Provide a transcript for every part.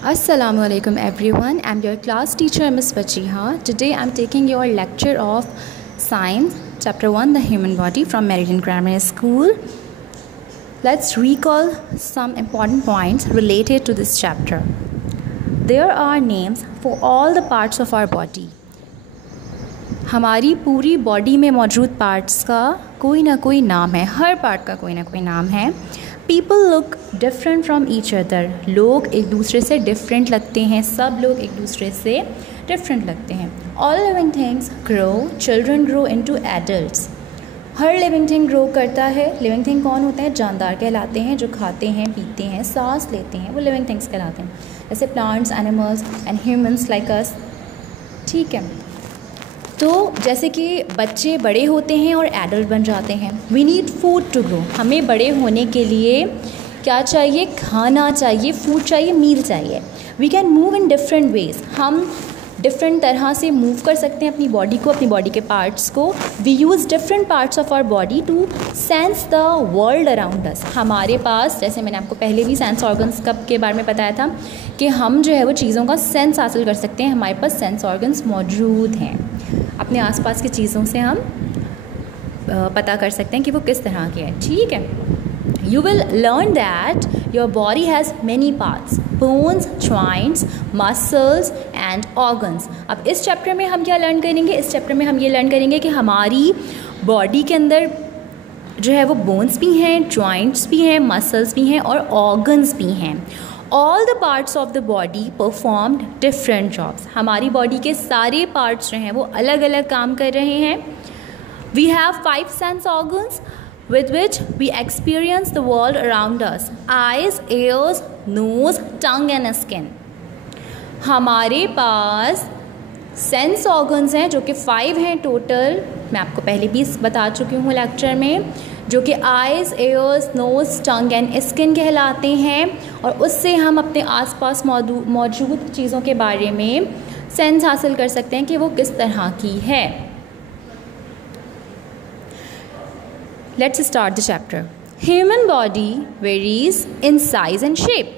Assalamu alaikum everyone. I'm your class teacher Ms. Fajiha. Today I'm taking your lecture of Science, Chapter 1, The Human Body from Meridian Grammar School. Let's recall some important points related to this chapter. There are names for all the parts of our body. हमारी पूरी body में मौजूद parts का कोई ना कोई नाम है, हर पार्ट का कोई ना कोई नाम है. People look different from each other. लोग एक दूसरे से डिफरेंट लगते हैं, सब लोग एक दूसरे से डिफरेंट लगते हैं. All living things grow, children grow into adults. हर लिविंग थिंग ग्रो करता है. लिविंग थिंग कौन होते हैं? जानदार कहलाते हैं, जो खाते हैं, पीते हैं, सांस लेते हैं, वो लिविंग थिंग्स कहलाते हैं. जैसे plants, animals and humans like us. ठीक है, तो जैसे कि बच्चे बड़े होते हैं और एडल्ट बन जाते हैं. We need food to grow. हमें बड़े होने के लिए क्या चाहिए? खाना चाहिए, फूड चाहिए, मील चाहिए. We can move in different ways. हम डिफरेंट तरह से मूव कर सकते हैं अपनी बॉडी को, अपनी बॉडी के पार्ट्स को. We use different parts of our body to sense the world around us. हमारे पास, जैसे मैंने आपको पहले भी सेंस ऑर्गन्स के बारे में बताया था कि हम जो है वो चीज़ों का सेंस हासिल कर सकते हैं. हमारे पास सेंस ऑर्गन्स मौजूद हैं. अपने आसपास की चीज़ों से हम पता कर सकते हैं कि वो किस तरह की है. ठीक है, you will learn that your body has many parts, bones, joints, muscles and organs. अब इस चैप्टर में हम क्या लर्न करेंगे? इस चैप्टर में हम ये लर्न करेंगे कि हमारी बॉडी के अंदर जो है वो बोन्स भी हैं, जॉइंट्स भी हैं, मसल्स भी हैं और ऑर्गन्स भी हैं. All the parts of the body performed different jobs. हमारी बॉडी के सारे पार्ट्स जो हैं वो अलग अलग काम कर रहे हैं. We have 5 sense organs with which we experience the world around us: eyes, ears, nose, tongue and skin. हमारे पास सेंस ऑर्गन्स हैं जो कि 5 हैं टोटल. मैं आपको पहले भी बता चुकी हूँ लेक्चर में, जो कि eyes, ears, nose, tongue and skin कहलाते हैं. और उससे हम अपने आसपास मौजूद चीज़ों के बारे में सेंस हासिल कर सकते हैं कि वो किस तरह की है. Let's start the chapter. Human body varies in size and shape.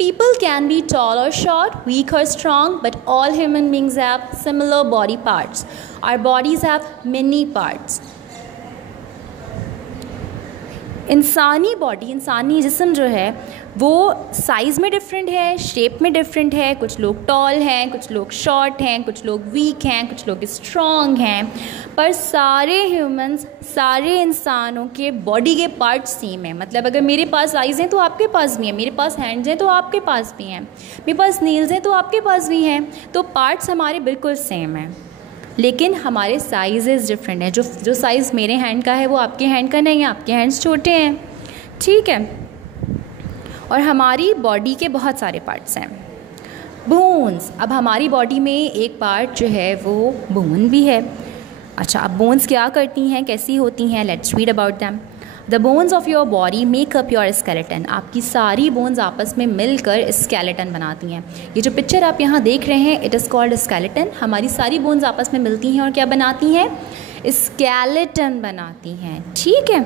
People can be tall or short, weak or strong, but all human beings have similar body parts. Our bodies have many parts. इंसानी body, इंसानी जिस्म जो है वो size में different है, shape में different है. कुछ लोग टॉल हैं, कुछ लोग शॉर्ट हैं, कुछ लोग वीक हैं, कुछ लोग स्ट्रॉन्ग हैं. पर सारे ह्यूमंस, सारे इंसानों के बॉडी के पार्ट्स सेम हैं. मतलब अगर मेरे पास आइज़ हैं तो आपके पास भी हैं, मेरे पास हैंड्स हैं तो आपके पास भी हैं, मेरे पास नील्स हैं तो आपके पास भी हैं. तो पार्ट्स हमारे बिल्कुल सेम हैं, लेकिन हमारे साइज़ डिफरेंट है. जो साइज़ मेरे हैंड का है वो आपके हैंड का नहीं है, आपके हैंड्स छोटे हैं. ठीक है, और हमारी बॉडी के बहुत सारे पार्ट्स हैं. बोन्स. अब हमारी बॉडी में एक पार्ट जो है वो बोन भी है. अच्छा, अब बोन्स क्या करती हैं, कैसी होती हैं? Let's read about them. The bones of your body make up your skeleton. आपकी सारी बोन्स आपस में मिलकर स्केलेटन बनाती हैं. ये जो पिक्चर आप यहाँ देख रहे हैं, इट इज़ कॉल्ड स्केलेटन. हमारी सारी बोन्स आपस में मिलती हैं और क्या बनाती हैं? स्केलेटन बनाती हैं. ठीक है,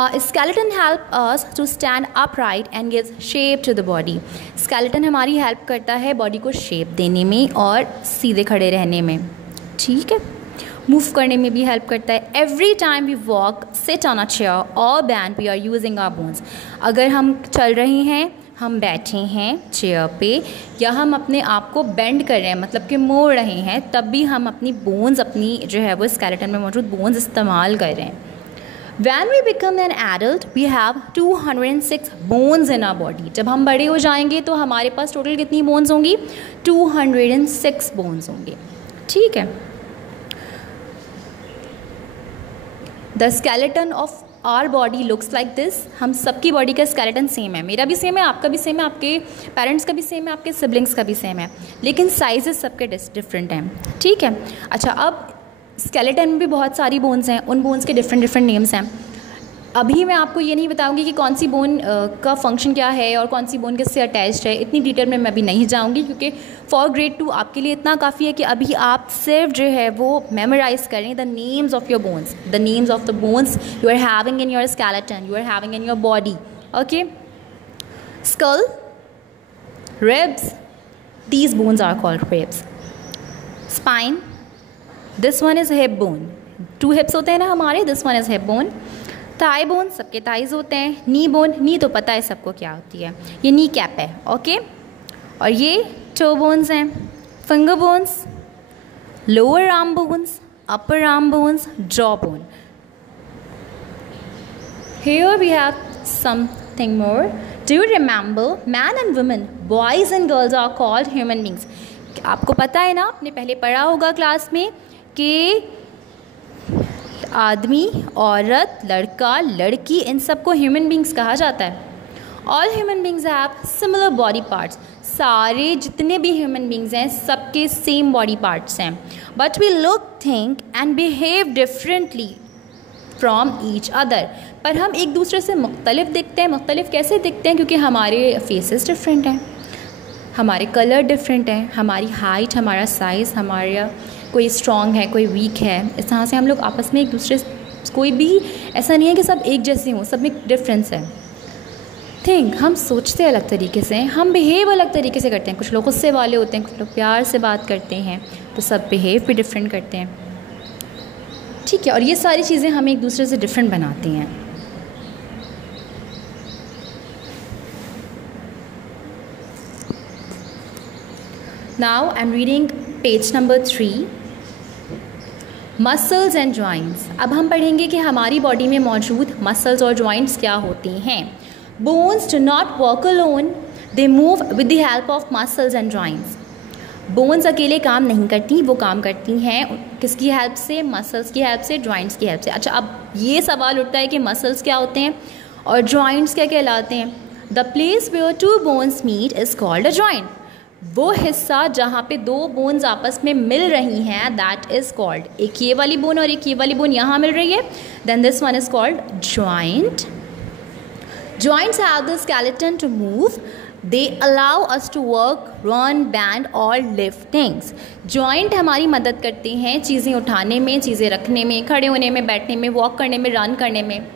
skeleton help us to stand upright and gives shape to the body. Skeleton हमारी हेल्प करता है बॉडी को शेप देने में और सीधे खड़े रहने में. ठीक है, मूव करने में भी हेल्प करता है. Every time we walk, sit on a chair और bend, we are using our bones. अगर हम चल रहे हैं, हम बैठे हैं चेयर पे, या हम अपने आप को बेंड कर रहे हैं, मतलब कि मोड़ रहे हैं, तब भी हम अपनी बोन्स, अपनी जो है वो स्केलेटन में मौजूद बोन्स इस्तेमाल कर रहे हैं. When we become an adult, we have 206 bones in our body. जब हम बड़े हो जाएंगे तो हमारे पास टोटल कितनी बोन्स होंगी? 206 बोन्स होंगे. ठीक है, the skeleton of our body looks like this. हम सबकी बॉडी का स्केलेटन सेम है. मेरा भी सेम है, आपका भी सेम है, आपके पेरेंट्स का भी सेम है, आपके सिबलिंग्स का भी सेम है, लेकिन साइजेस सबके डिफरेंट हैं. ठीक है, अच्छा, अब स्केलेटन में भी बहुत सारी बोन्स हैं, उन बोन्स के डिफरेंट नेम्स हैं. अभी मैं आपको ये नहीं बताऊंगी कि कौन सी बोन का फंक्शन क्या है और कौन सी बोन किससे अटैच्ड है. इतनी डिटेल में मैं अभी नहीं जाऊंगी, क्योंकि फॉर ग्रेड 2 आपके लिए इतना काफ़ी है कि अभी आप सिर्फ जो है वो मेमोराइज करें the names of your bones, the names of the bones you are having in your skeleton, you are having in your body. Okay, skull, Ribs, these bones are called ribs. Spine, this one is hip bone. 2 hips होते हैं ना हमारे, this one is hip bone. Thigh bone, सबके thighs होते हैं. Knee bone, knee तो पता है सबको क्या होती है, ये knee cap है, ओके. और ये toe bones हैं. Finger bones, lower arm bones, upper arm bones, jaw bone. Here we have something more. Do you remember man and women, boys and girls are called human beings? आपको पता है ना, आपने पहले पढ़ा होगा क्लास में कि आदमी, औरत, लड़का, लड़की, इन सबको ह्यूमन बींग्स कहा जाता है. All human beings have similar body parts. सारे जितने भी ह्यूमन बींग्स हैं सबके सेम बॉडी पार्ट्स हैं. But we look, think and behave differently from each other. पर हम एक दूसरे से मुख्तलिफ दिखते हैं. मुख्तलिफ कैसे दिखते हैं? क्योंकि हमारे फेसेस डिफरेंट हैं, हमारे कलर डिफरेंट हैं, हमारी हाइट, हमारा साइज़, हमारा कोई स्ट्रॉन्ग है, कोई वीक है. इस तरह से हम लोग आपस में एक दूसरे, कोई भी ऐसा नहीं है कि सब एक जैसे हों, सब में डिफरेंस है. थिंक, हम सोचते अलग तरीके से, हम बिहेव अलग तरीके से करते हैं. कुछ लोग गुस्से वाले होते हैं, कुछ लोग प्यार से बात करते हैं, तो सब बिहेव भी डिफरेंट करते हैं. ठीक है, और ये सारी चीज़ें हमें एक दूसरे से डिफरेंट बनाती हैं. Now I'm reading page number 3. Muscles and joints. अब हम पढ़ेंगे कि हमारी बॉडी में मौजूद मसल्स और जॉइंट्स क्या होती हैं. Bones do not work alone, they move with the help of muscles and joints. Bones अकेले काम नहीं करती, वो काम करती हैं किसकी हेल्प से? मसल्स की हेल्प से, जॉइंट्स की हेल्प से. अच्छा, अब ये सवाल उठता है कि मसल्स क्या होते हैं और जॉइंट्स क्या कहलाते हैं. The place where 2 bones meet is called a joint. वो हिस्सा जहाँ पे 2 बोन्स आपस में मिल रही हैं, दैट इज़ कॉल्ड, एक ये वाली बोन और एक ये वाली बोन यहाँ मिल रही है, then this one is called joint. Joints have the skeleton to move, they allow us to work, run, bend और लिफ्ट थिंग्स. जॉइंट हमारी मदद करते हैं चीज़ें उठाने में, चीज़ें रखने में, खड़े होने में, बैठने में, वॉक करने में, रन करने में.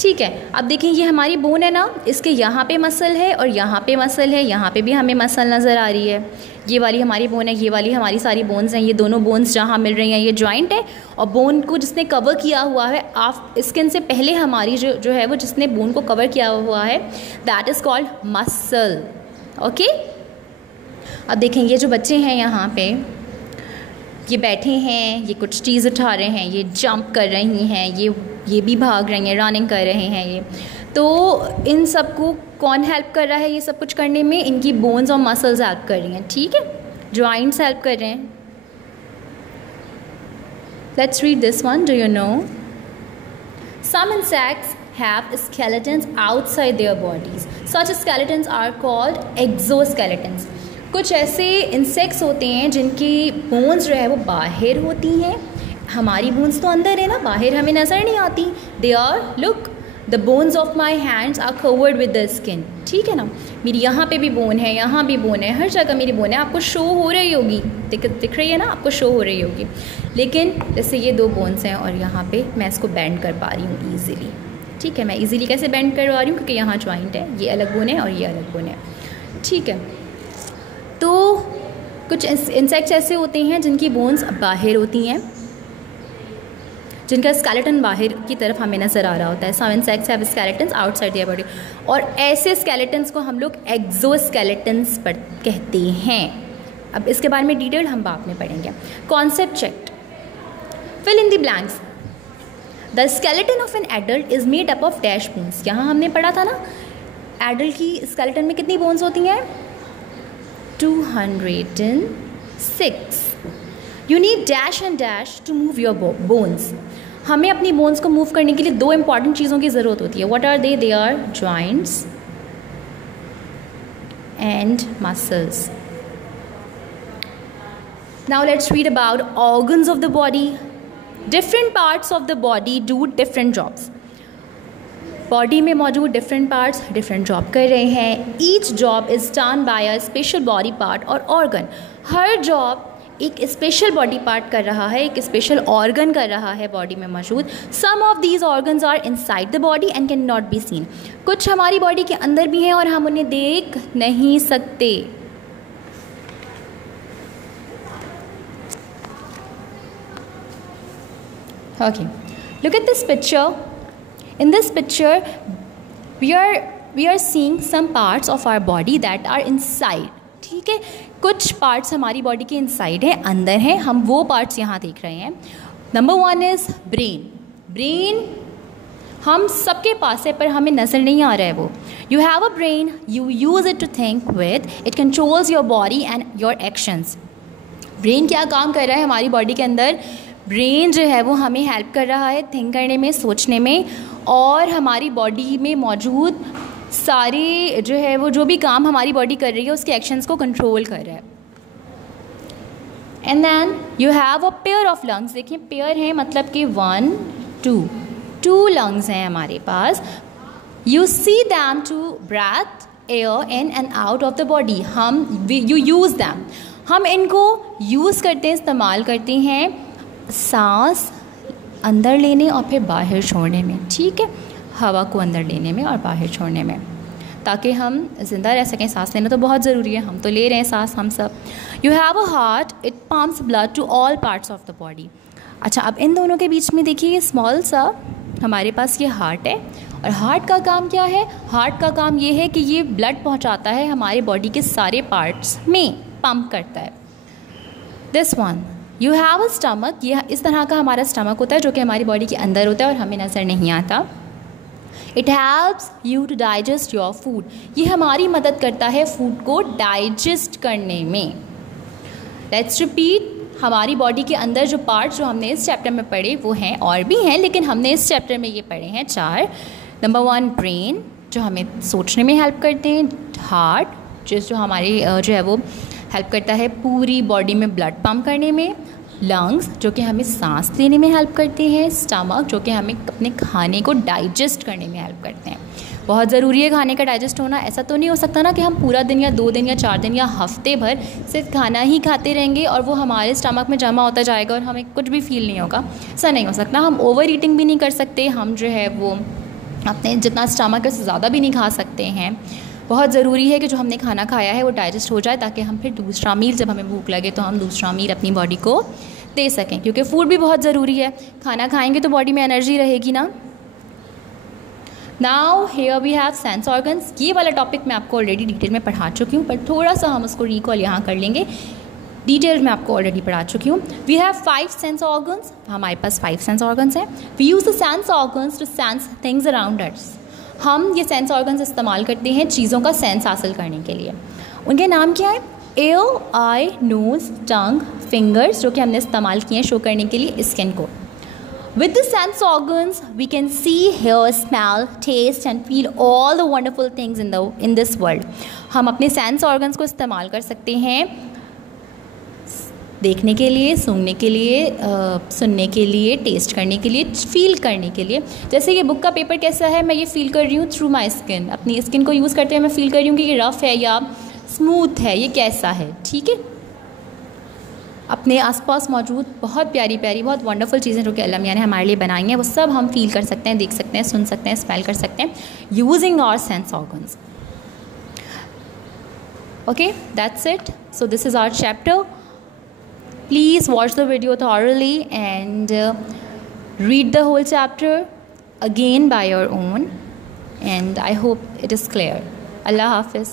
ठीक है, अब देखें ये हमारी बोन है ना, इसके यहाँ पे मसल है और यहाँ पे मसल है, यहाँ पे भी हमें मसल नज़र आ रही है. ये वाली हमारी बोन है, ये वाली हमारी सारी बोन्स हैं. ये दोनों बोन्स जहाँ मिल रही हैं ये जॉइंट है. और बोन को जिसने कवर किया हुआ है, आप स्किन से पहले हमारी जो है वो जिसने बोन को कवर किया हुआ है, that is called muscle. Okay, अब देखें ये जो बच्चे हैं यहाँ पे, ये बैठे हैं, ये कुछ चीज़ उठा रहे हैं, ये जंप कर रही हैं, ये भी भाग रही हैं, रनिंग कर रहे हैं. ये तो इन सब को कौन हेल्प कर रहा है ये सब कुछ करने में? इनकी बोन्स और मसल्स हेल्प कर रही हैं. ठीक है, जॉइंट्स हेल्प कर रहे हैं. Let's read this one. Do you know some insects have skeletons outside their bodies. Such skeletons are called exoskeletons. कुछ ऐसे इंसेक्ट्स होते हैं जिनकी बोन्स जो है वो बाहर होती हैं. हमारी बोन्स तो अंदर है ना, बाहर हमें नज़र नहीं आती. They are, look, the bones of my hands are covered with the skin. ठीक है ना, मेरी यहाँ पे भी बोन है, यहाँ भी बोन है, हर जगह मेरी बोन है. आपको शो हो रही होगी, दिख रही है ना, आपको शो हो रही होगी. लेकिन जैसे ये 2 बोन्स हैं और यहाँ पे मैं इसको बेंड कर पा रही हूँ ईजिली. ठीक है, मैं इजीली कैसे बेंड करवा रही हूँ? क्योंकि यहाँ जॉइंट है, ये अलग बोन है और ये अलग बोन है. ठीक है, तो कुछ इंसेक्ट्स ऐसे होते हैं जिनकी बोन्स बाहर होती हैं, जिनका स्केलेटन बाहर की तरफ हमें नज़र आ रहा होता है. Some insects have skeletons outside their body. और ऐसे स्केलेटन्स को हम लोग एक्सोस्केलेटन्स पर कहते हैं. अब इसके बारे में डिटेल हम बाद में पढ़ेंगे. Concept checked. Fill in the blanks. The skeleton of an adult is made up of dash bones. यहाँ हमने पढ़ा था ना, एडल्ट की स्केलेटन में कितनी बोन्स होती हैं? 206. You need dash and dash to move your bones. हमें अपनी बोन्स को मूव करने के लिए 2 इंपॉर्टेंट चीज़ों की ज़रूरत होती है. What are they? They are joints and muscles. Now let's read about organs of the body. Different parts of the body do different jobs. Body में मौजूद डिफरेंट पार्ट्स डिफरेंट जॉब कर रहे हैं. Each job is done by a special body part और organ. हर job एक special body part कर रहा है, एक स्पेशल ऑर्गन कर रहा है बॉडी में मौजूद. Some of these organs are inside the body and can not be seen. कुछ हमारी बॉडी के अंदर भी हैं और हम उन्हें देख नहीं सकते. Okay, look at this picture. In this picture, we are seeing some parts of our body that are inside. ठीक है, कुछ पार्ट्स हमारी बॉडी के इनसाइड है, अंदर हैं, हम वो पार्ट्स यहाँ देख रहे हैं. Number 1 is brain. ब्रेन हम सबके पास है पर हमें नज़र नहीं आ रहा है वो. You have a brain, you use it to think with, it controls your body and your actions. Brain क्या काम कर रहा है हमारी बॉडी के अंदर? ब्रेन जो है वो हमें हेल्प कर रहा है थिंक करने में, सोचने में, और हमारी बॉडी में मौजूद सारे जो है वो जो भी काम हमारी बॉडी कर रही है उसके एक्शंस को कंट्रोल कर रहा है. And then you have a pair of lungs. देखिए पेयर है मतलब कि 1 2 लंग्स हैं हमारे पास. You see them to breathe air in and out of the body. You use them, हम इनको यूज़ करते हैं, इस्तेमाल करते हैं सांस अंदर लेने और फिर बाहर छोड़ने में. ठीक है, हवा को अंदर लेने में और बाहर छोड़ने में, ताकि हम ज़िंदा रह सकें. सांस लेना तो बहुत ज़रूरी है, हम तो ले रहे हैं सांस हम सब. You have a heart, it pumps blood to all parts of the body. अच्छा, अब इन दोनों के बीच में देखिए स्मॉल सा हमारे पास ये हार्ट है, और हार्ट का काम क्या है? हार्ट का काम ये है कि ये ब्लड पहुंचाता है हमारे बॉडी के सारे पार्ट्स में, पंप करता है. This one, you have a stomach. ये इस तरह का हमारा स्टमक होता है जो कि हमारी बॉडी के अंदर होता है और हमें नज़र नहीं आता. It helps you to digest your food. ये हमारी मदद करता है फूड को डाइजेस्ट करने में. लेट्स रिपीट, हमारी बॉडी के अंदर जो पार्ट्स जो हमने इस चैप्टर में पढ़े वो हैं, और भी हैं लेकिन हमने इस चैप्टर में ये पढ़े हैं 4. नंबर 1 ब्रेन, जो हमें सोचने में हेल्प करते हैं. हार्ट, जो हमारी जो है वो हेल्प करता है पूरी बॉडी में ब्लड पंप करने में. लंग्स, जो कि हमें सांस लेने में हेल्प करते हैं. स्टमक, जो कि हमें अपने खाने को डाइजेस्ट करने में हेल्प करते हैं. बहुत ज़रूरी है खाने का डाइजेस्ट होना. ऐसा तो नहीं हो सकता ना कि हम पूरा दिन या 2 दिन या 4 दिन या हफ्ते भर सिर्फ खाना ही खाते रहेंगे और वो हमारे स्टमक में जमा होता जाएगा और हमें कुछ भी फील नहीं होगा. ऐसा नहीं हो सकता. हम ओवर ईटिंग भी नहीं कर सकते, हम जो है वो अपने जितना स्टमक है उससे ज़्यादा भी नहीं खा सकते हैं. बहुत ज़रूरी है कि जो हमने खाना खाया है वो डाइजेस्ट हो जाए, ताकि हम फिर दूसरा मील, जब हमें भूख लगे तो हम दूसरा मील अपनी बॉडी को दे सकें, क्योंकि फूड भी बहुत ज़रूरी है. खाना खाएंगे तो बॉडी में एनर्जी रहेगी ना. Now here we have sense organs. ये वाला टॉपिक मैं आपको ऑलरेडी डिटेल में पढ़ा चुकी हूँ, पर थोड़ा सा हम उसको रिकॉल यहाँ कर लेंगे. डिटेल में आपको ऑलरेडी पढ़ा चुकी हूँ. We have 5 sense organs. हमारे पास 5 सेंस ऑर्गन्स हैं. We use the sense organs to sense things around us. हम ये सेंस ऑर्गन्स इस्तेमाल करते हैं चीज़ों का सेंस हासिल करने के लिए. उनके नाम क्या है? एयर, आई, नोज़, टंग, फिंगर्स, जो कि हमने इस्तेमाल किए हैं शो करने के लिए स्किन को. With the sense organs, we can see, hear, smell, taste and feel all the wonderful things in this world. हम अपने सेंस ऑर्गन्स को इस्तेमाल कर सकते हैं देखने के लिए, सूंघने के लिए, सुनने के लिए, टेस्ट करने के लिए, फील करने के लिए. जैसे ये बुक का पेपर कैसा है, मैं ये फील कर रही हूँ थ्रू माई स्किन. अपनी स्किन को यूज़ करते हुए मैं फील कर रही हूँ कि ये रफ़ है या स्मूथ है, ये कैसा है. ठीक है, अपने आसपास मौजूद बहुत प्यारी प्यारी, बहुत वंडरफुल चीज़ें जो कि अल्लाह मियां ने हमारे लिए बनाई हैं, वो सब हम फील कर सकते हैं, देख सकते हैं, सुन सकते हैं, स्मेल कर सकते हैं, using our sense organs. Okay, that's it. So this is our chapter. Please watch the video thoroughly and read the whole chapter again by your own, and I hope it is clear. Allah Hafiz.